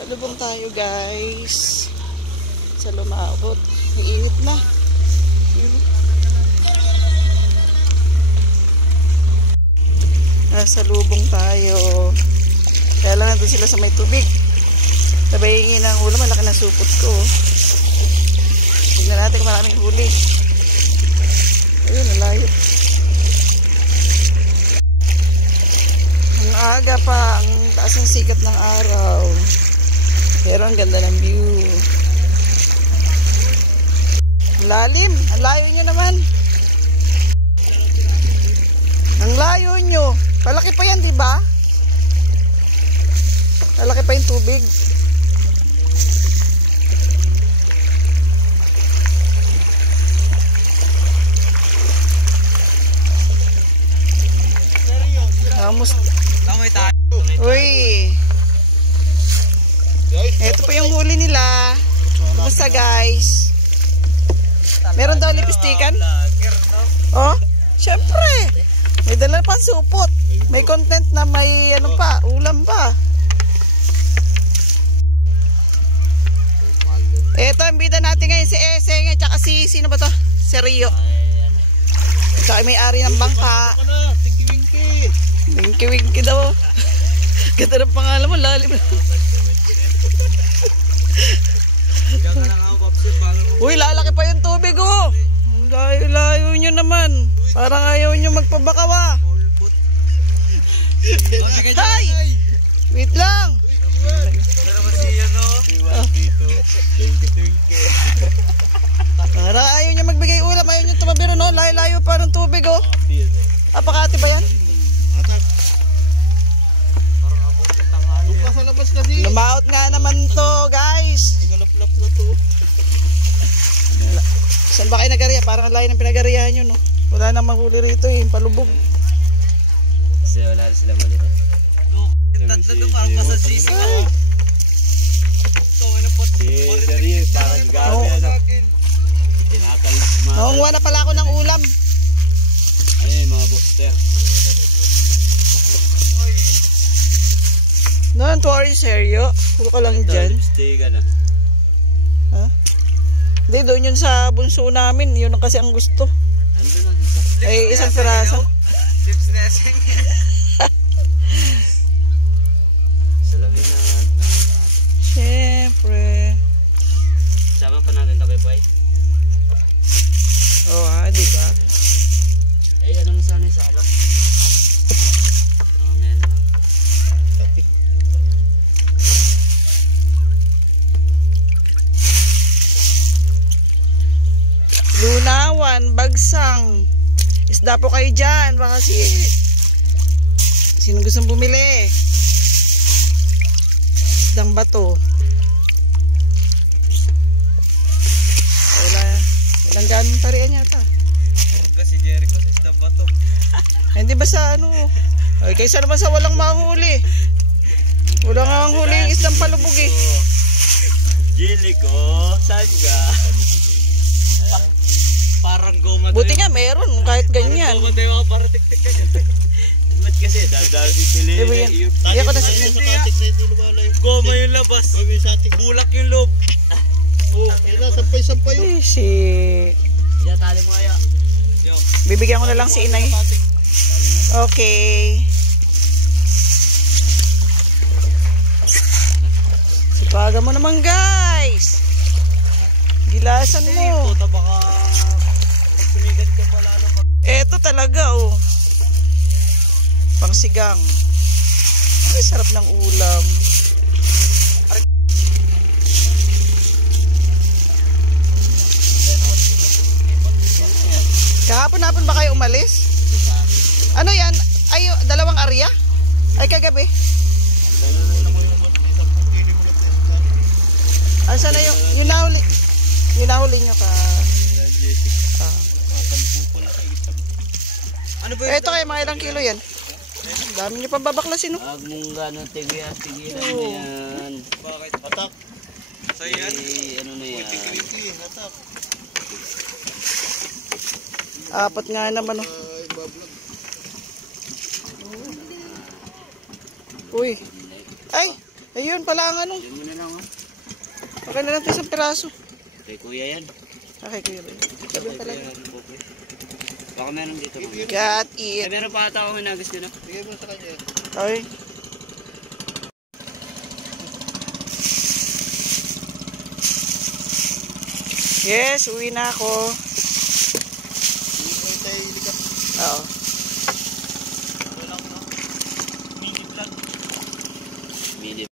Salubong tayo guys. Sa lumabot. Iinit na. Nasa lubong tayo. Kaya lang nandun sila sa may tubig. Sabay hingin ng ulam. Malaki na supot ko. Tignan natin kung maraming huli. Ayun, nalayo. Ang aga pa. Ang taas ng sikat ng araw. Pero ang ganda ng view. Lalim. Ang layo nyo naman. Ang layo nyo. Palaki pa yan, di ba? Palaki pa yung tubig. Vamos. Uy. Ito pa yung huli nila. Kumusta guys? Meron daw lipistikan? Oh, syempre. May dala pa supot. May content na may ano pa, ulam pa. Ito ang bida natin ngayon si Eseng at saka si sino ba to? Si Rio. Saka may-ari ng bangka. Winky-winky daw. Ganda ng pangalan mo, lalim. Uy, lalaki pa yung tubig oh. Layo-layo nyo naman. Parang ayaw nyo magpabakawa. Hay! Wait lang. Parang ayaw nyo magbigay ulam. Ayaw nyo tumabiro no. Layo-layo pa ng tubig oh. Apakati ba yan? Lumaot nga naman to guys. Saan ba kayo nagariya? Parang ang layo ng pinagariyahan nyo no. Wala nang mahuli rito eh. Palubog. Kasi wala na sila mali. Tatlo doon parang pasasisi ka. Si Seri parang gabi ano. Tinatalis mga. Nakuha na pala ako ng ulam. Ayun mga booster. Don't worry, seryo. Puro ka lang dyan. Stay ka na. Ha? Hindi, doon yun sa bunso namin. Yun ang kasi ang gusto. Andun na isa. Ay, isang piraso. Lips na eseng. Salamin na. Siyempre. Sama pa natin ito kay Boy. Oo ha, diba? Eh, ano na sana yung salak? Lunawan, Bagsang. Isda po kayo dyan. Baka sino gustong bumili? Isdang bato. Walang ganong tarian yata. Purga si Jericho sa isdang bato. Hindi ba sa ano? Ay, kaysa naman sa walang mahuli. Wala nga ang huli yung isdang palubog eh. Jericho, saan ka? Parang goma. Buti nga meron kahit ganyan. Parang goma tayo mga paratik-tik ka dyan. Ba't kasi dahil si Pili yung tatik na yung goma yung labas. Bulak yung loob. Sampay-sampay yun. Diyan tali mo kaya. Bibigyan ko na lang si inay. Okay. Sipagan mo naman guys. Gilasan mo. Eto talaga oh. Pangsigang. Ay, sarap ng ulam. Kahapon ba kayo umalis? Ano yan? Ay, dalawang area? Ay, kagabi? Asa na yung nahuli nyo ka? Ano ba ito kayo, mga ilang kilo yan? Dami nyo pang babaklasin, no? Huwag mong gano'ng tigilan na yan. Bakit? Atak. Sa'yo yan? Ano na yan? Atak. Apat nga naman, no? Uy. Ay, ayun. Yun pala ang ano. Yun mo na lang, ha? Okay na lang ito isang piraso. Kay kuya yan. Okay, kuya. Sabi pala. Baka meron dito. Got it. Ay, meron pa ata ako hinagas din, ha? Bigay mo sa kanya. Okay. Yes, uwi na ako. Oo.